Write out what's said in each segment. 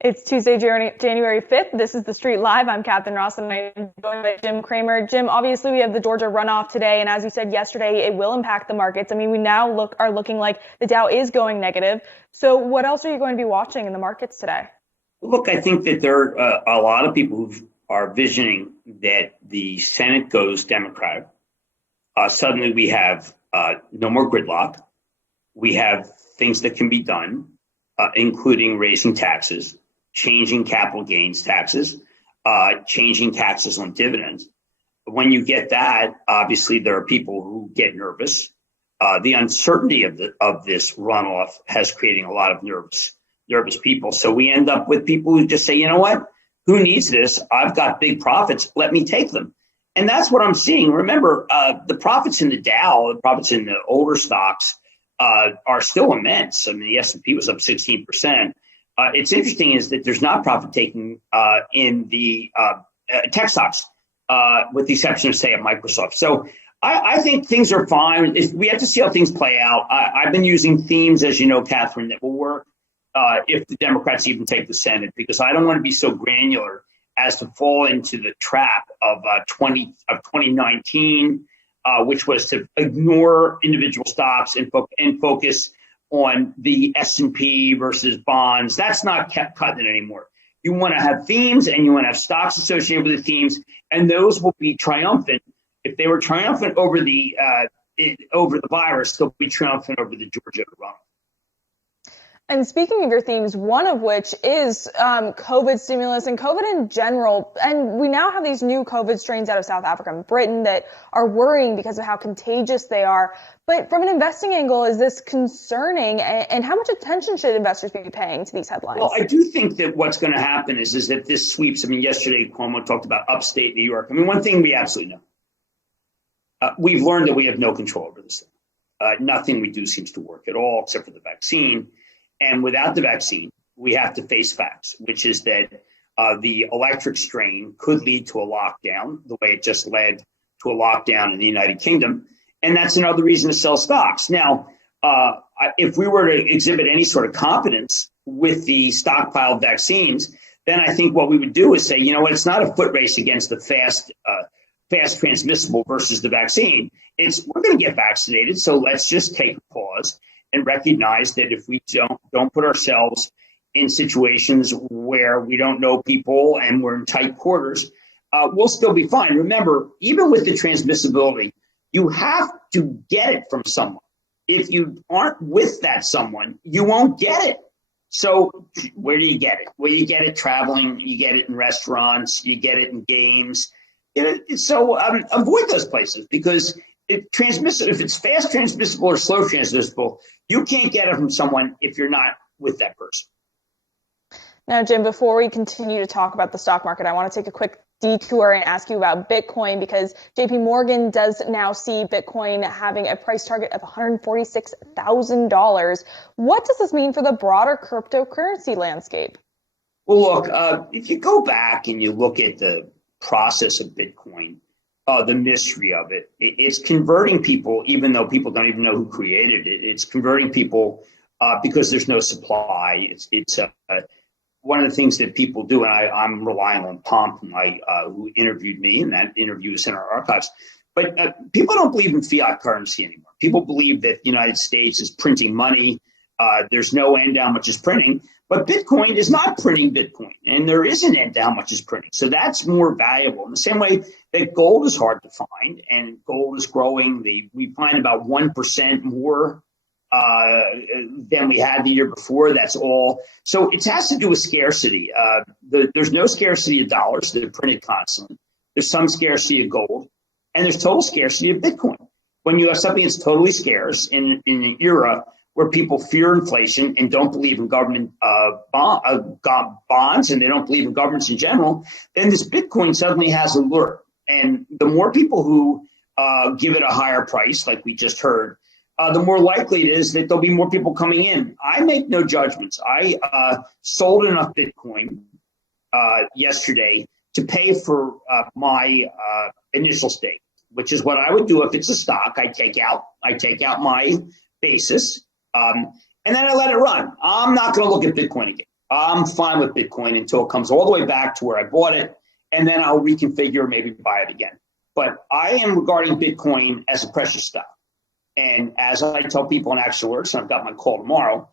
It's Tuesday, January 5th. This is The Street Live. I'm Katherine Ross, and I'm joined by Jim Cramer. Jim, obviously we have the Georgia runoff today, and as you said yesterday, it will impact the markets. I mean, we now are looking like the Dow is going negative. So what else are you going to be watching in the markets today? Look, I think that there are a lot of people who are visioning that the Senate goes Democratic. Suddenly we have no more gridlock. We have things that can be done, including raising taxes, changing capital gains taxes, changing taxes on dividends. When you get that, obviously there are people who get nervous. The uncertainty of this runoff has created a lot of nervous people. So we end up with people who just say, you know what? Who needs this? I've got big profits. Let me take them. And that's what I'm seeing. Remember, the profits in the Dow, the profits in the older stocks are still immense. I mean, the S&P was up 16%. It's interesting is that there's not profit taking in the tech stocks, with the exception of, say, of Microsoft. So I think things are fine. We have to see how things play out. I've been using themes, as you know, Catherine, that will work if the Democrats even take the Senate, because I don't want to be so granular as to fall into the trap of 2019, which was to ignore individual stocks and focus on the S&P versus bonds. That's not cutting it anymore. You want to have themes and you want to have stocks associated with the themes, and those will be triumphant. If they were triumphant over the virus, they'll be triumphant over the Georgia run. And speaking of your themes, one of which is COVID stimulus and COVID in general. And we now have these new COVID strains out of South Africa and Britain that are worrying because of how contagious they are. But from an investing angle, is this concerning? And how much attention should investors be paying to these headlines? Well, I do think that what's going to happen is that this sweeps. I mean, yesterday, Cuomo talked about upstate New York. I mean, one thing we absolutely know. We've learned that we have no control over this thing. Nothing we do seems to work at all, except for the vaccine. And without the vaccine, we have to face facts, which is that the electric strain could lead to a lockdown, the way it just led to a lockdown in the United Kingdom. And that's another reason to sell stocks. Now, if we were to exhibit any sort of confidence with the stockpiled vaccines, then I think what we would do is say, you know what, it's not a foot race against the fast transmissible versus the vaccine. We're going to get vaccinated, so let's just take a pause and recognize that if we don't put ourselves in situations where we don't know people and we're in tight quarters, we'll still be fine. Remember, even with the transmissibility, you have to get it from someone. If you aren't with that someone, you won't get it. So where do you get it? Well, you get it traveling, you get it in restaurants, you get it in games. So avoid those places, because if it's fast transmissible or slow transmissible, you can't get it from someone if you're not with that person. Now, Jim, before we continue to talk about the stock market, I want to take a quick detour and ask you about Bitcoin, because JP Morgan does now see Bitcoin having a price target of $146,000. What does this mean for the broader cryptocurrency landscape? Well, look, if you go back and you look at the process of Bitcoin, the mystery of it, it's converting people, even though people don't even know who created it. It's converting people because there's no supply. It's one of the things that people do, and I'm relying on Pomp, who interviewed me, and that interview is in our archives. But people don't believe in fiat currency anymore. People believe that the United States is printing money. There's no end to how much is printing. But Bitcoin is not printing Bitcoin, and there is an end to how much is printing. So that's more valuable. In the same way that gold is hard to find, and gold is growing. We find about 1% more than we had the year before. That's all. So it has to do with scarcity. There's no scarcity of dollars. They're printed constantly. There's some scarcity of gold, and there's total scarcity of Bitcoin. When you have something that's totally scarce in an era where people fear inflation and don't believe in government bonds, and they don't believe in governments in general, then this Bitcoin suddenly has a lure. And the more people who give it a higher price, like we just heard, the more likely it is that there'll be more people coming in. I make no judgments. I sold enough Bitcoin yesterday to pay for my initial stake, which is what I would do if it's a stock. I take out my basis. And then I let it run. I'm not going to look at Bitcoin again. I'm fine with Bitcoin until it comes all the way back to where I bought it, and then I'll reconfigure, maybe buy it again. But I am regarding Bitcoin as a precious stock. And as I tell people in Action Alerts, and I've got my call tomorrow,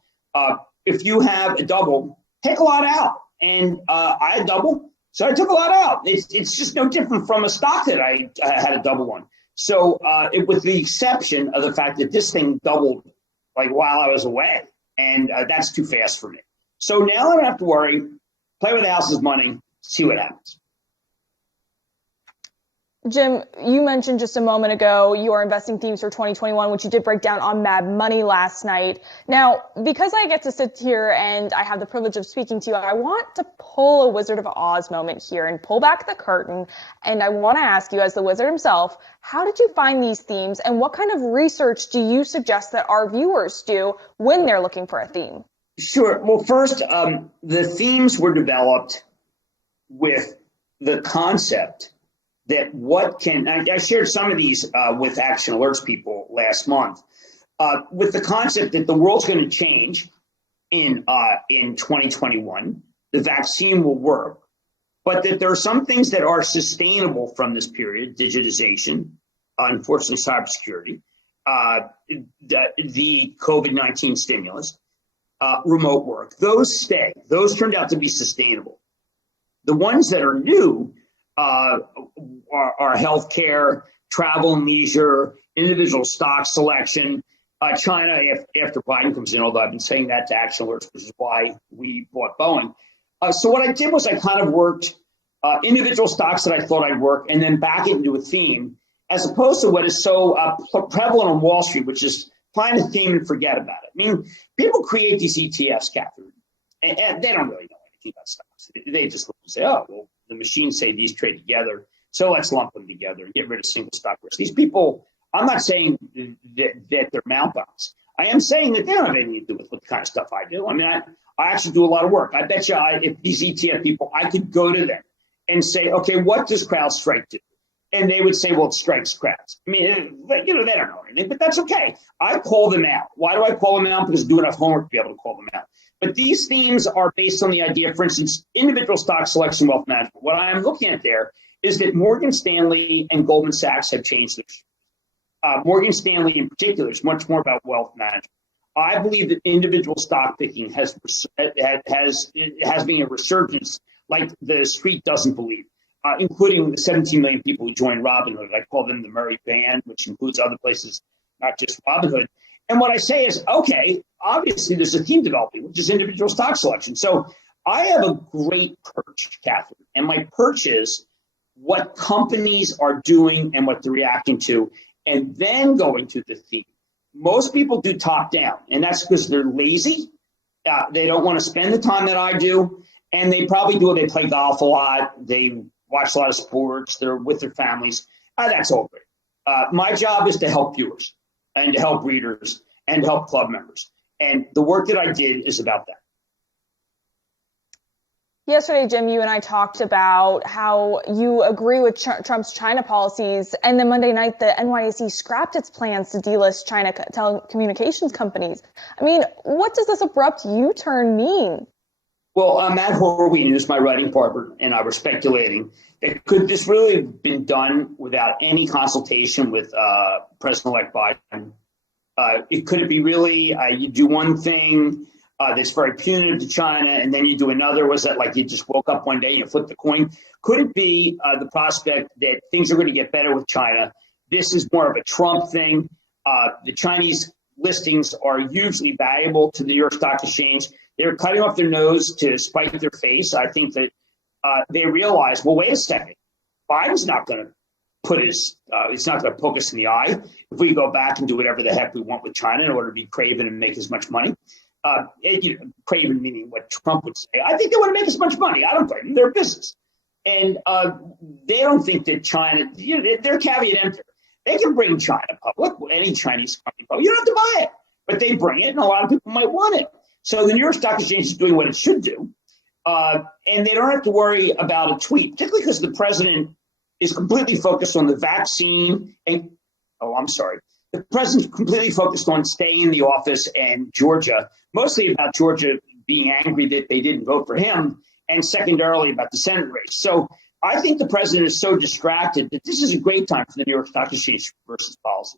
if you have a double, take a lot out. And I had double, so I took a lot out. It's just no different from a stock that I had a double on. So with the exception of the fact that this thing doubled like while I was away, and that's too fast for me. So now I don't have to worry, play with the house's money, see what happens. Jim, you mentioned just a moment ago your investing themes for 2021, which you did break down on Mad Money last night. Now, because I get to sit here and I have the privilege of speaking to you, I want to pull a Wizard of Oz moment here and pull back the curtain. And I want to ask you, as the wizard himself, how did you find these themes and what kind of research do you suggest that our viewers do when they're looking for a theme? Sure. Well, first, the themes were developed with the concept that I shared some of these with Action Alerts people last month, with the concept that the world's going to change in 2021. The vaccine will work, but that there are some things that are sustainable from this period: digitization, unfortunately, cybersecurity, the COVID-19 stimulus, remote work. Those stay. Those turned out to be sustainable. The ones that are new are healthcare, travel and leisure, individual stock selection. China, after Biden comes in, although I've been saying that to Action Alerts, which is why we bought Boeing. So what I did was I kind of worked individual stocks that I thought I'd work and then back it into a theme, as opposed to what is so prevalent on Wall Street, which is find a theme and forget about it. I mean, people create these ETFs, Catherine, and they don't really know anything about stocks. They just say, oh, well, the machines say these trade together, so let's lump them together and get rid of single stock risk. These people, I'm not saying that they're mountebanks. I am saying that they don't have anything to do with what kind of stuff I do. I mean, I actually do a lot of work. I bet you if these ETF people, I could go to them and say, okay, what does CrowdStrike do? And they would say, well, it strikes crowds. I mean, they don't know anything, but that's okay. I call them out. Why do I call them out? Because I do enough homework to be able to call them out. But these themes are based on the idea, for instance, individual stock selection, wealth management. What I'm looking at there is that Morgan Stanley and Goldman Sachs have changed their Morgan Stanley in particular is much more about wealth management. I believe that individual stock picking has been a resurgence like TheStreet doesn't believe. Including the 17 million people who joined Robinhood. I call them the Murray Band, which includes other places, not just Robinhood. And what I say is, okay, obviously there's a theme developing, which is individual stock selection. So I have a great perch, Catherine, and my perch is what companies are doing and what they're reacting to, and then going to the theme. Most people do top down, and that's because they're lazy. They don't want to spend the time that I do, and they probably do it. They play golf a lot. They watch a lot of sports. They're with their families. That's all great. My job is to help viewers and to help readers and to help club members. And the work that I did is about that. Yesterday, Jim, you and I talked about how you agree with Trump's China policies, and then Monday night, the NYSE scrapped its plans to delist China telecommunications companies. I mean, what does this abrupt U-turn mean? Well, Matt Horween, who's my writing partner, and I were speculating that could this really have been done without any consultation with President-elect Biden? Could it be really you do one thing that's very punitive to China, and then you do another? Was that like you just woke up one day and you flipped the coin? Could it be the prospect that things are going to get better with China? This is more of a Trump thing. The Chinese listings are hugely valuable to the New York Stock Exchange. They're cutting off their nose to spite their face. I think that they realize, well, wait a second. Biden's not going to it's not going to poke us in the eye if we go back and do whatever the heck we want with China in order to be craven and make as much money. Craven meaning what Trump would say. I think they want to make as much money. I don't blame them. They're a business. And they don't think that China, they're caveat emptor. They can bring China public, any Chinese company public. You don't have to buy it, but they bring it, and a lot of people might want it. So the New York Stock Exchange is doing what it should do. And they don't have to worry about a tweet, particularly because the president is completely focused on the vaccine. The president's completely focused on staying in the office and Georgia, mostly about Georgia being angry that they didn't vote for him, and secondarily about the Senate race. So I think the president is so distracted that this is a great time for the New York Stock Exchange versus policy.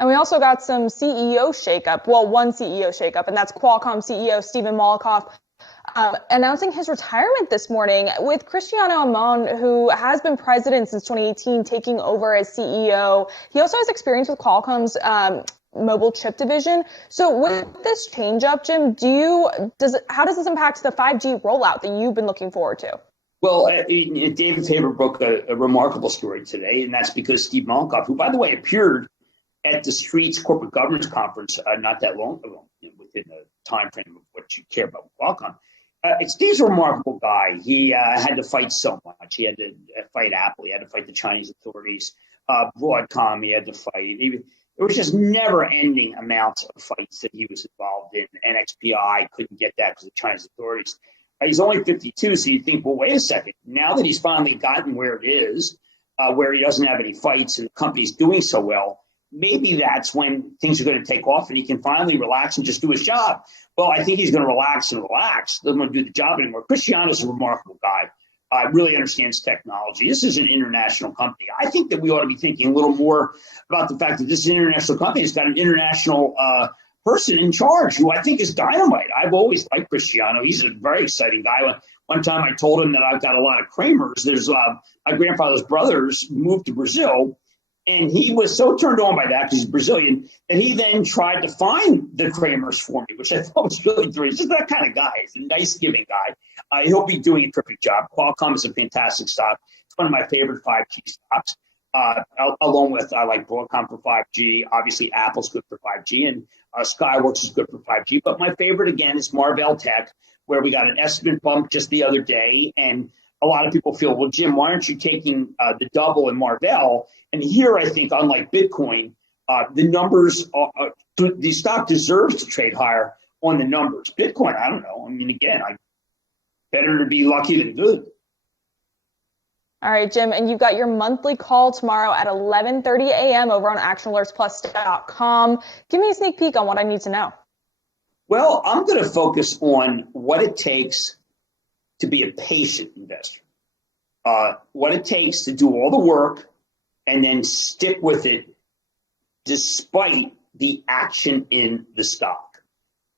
And we also got some CEO shakeup. Well, one CEO shakeup, and that's Qualcomm CEO Stephen Mollenkopf announcing his retirement this morning, with Cristiano Amon, who has been president since 2018, taking over as CEO. He also has experience with Qualcomm's mobile chip division. So with this change up, Jim, how does this impact the 5G rollout that you've been looking forward to? Well, David Faber broke a remarkable story today, and that's because Steve Mollenkopf, who, by the way, appeared at TheStreet's corporate governance conference not that long ago, within the time frame of what you care about with Qualcomm. Steve's a remarkable guy. He had to fight so much. He had to fight Apple. He had to fight the Chinese authorities. Broadcom, he had to fight. There was just never-ending amounts of fights that he was involved in. NXPI couldn't get that because of the Chinese authorities. He's only 52, so you think, well, wait a second. Now that he's finally gotten where it is, where he doesn't have any fights and the company's doing so well, maybe that's when things are going to take off and he can finally relax and just do his job. Well, I think he's going to relax. Doesn't want to do the job anymore. Cristiano's a remarkable guy. Really understands technology. This is an international company. I think that we ought to be thinking a little more about the fact that this is an international company. It's got an international person in charge who I think is dynamite. I've always liked Cristiano. He's a very exciting guy. One time I told him that I've got a lot of Cramers. There's my grandfather's brothers moved to Brazil. And he was so turned on by that because he's Brazilian that he then tried to find the Cramers for me, which I thought was really great. He's just that kind of guy. He's a nice giving guy. He'll be doing a terrific job. Qualcomm is a fantastic stock. It's one of my favorite 5G stocks, along with I like Broadcom for 5G. Obviously, Apple's good for 5G, and Skyworks is good for 5G. But my favorite, again, is Marvell Tech, where we got an estimate bump just the other day. And a lot of people feel, well, Jim, why aren't you taking the double in Marvell? And here, I think, unlike Bitcoin, the numbers, the stock deserves to trade higher on the numbers. Bitcoin, I don't know. I mean, again, better to be lucky than good. All right, Jim, and you've got your monthly call tomorrow at 11:30 a.m. over on actionalertsplus.com. Give me a sneak peek on what I need to know. Well, I'm going to focus on what it takes to be a patient investor, what it takes to do all the work and then stick with it despite the action in the stock.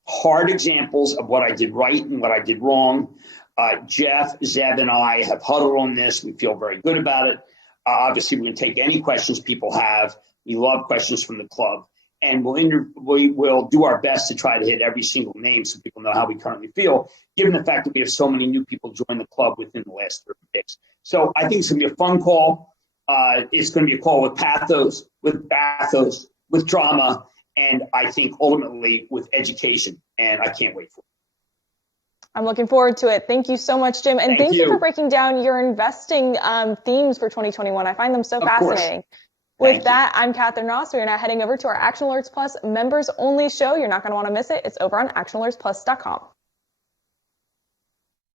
Hard examples of what I did right and what I did wrong. Jeff, Zeb, and I have huddled on this. We feel very good about it. Obviously, we're going to take any questions people have. We love questions from the club. And we will do our best to try to hit every single name so people know how we currently feel, given the fact that we have so many new people join the club within the last 30 days. So I think it's going to be a fun call. It's going to be a call with pathos, with bathos, with drama, and I think ultimately with education. And I can't wait for it. I'm looking forward to it. Thank you so much, Jim. And thank you for breaking down your investing themes for 2021. I find them so fascinating. With that, I'm Katherine Ross. We are now heading over to our Action Alerts Plus members only show. You're not going to want to miss it. It's over on actionalertsplus.com.